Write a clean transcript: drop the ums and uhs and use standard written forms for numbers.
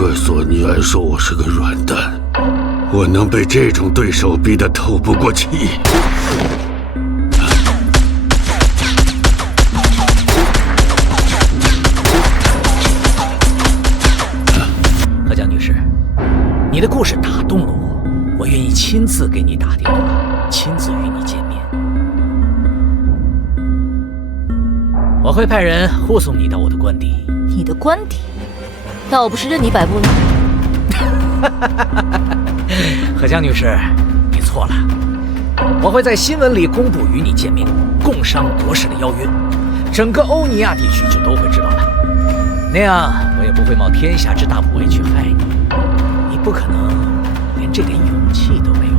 怪索尼埃说我是个软蛋，我能被这种对手逼得透不过气。何江女士，你的故事打动了我，我愿意亲自给你打电话，亲自与你见面。我会派人护送你到我的官邸。你的官邸？那我不是任你摆布了？何江女士，你错了。我会在新闻里公布与你见面、共商国事的邀约，整个欧尼亚地区就都会知道了。那样我也不会冒天下之大不韪去害你，你不可能连这点勇气都没有。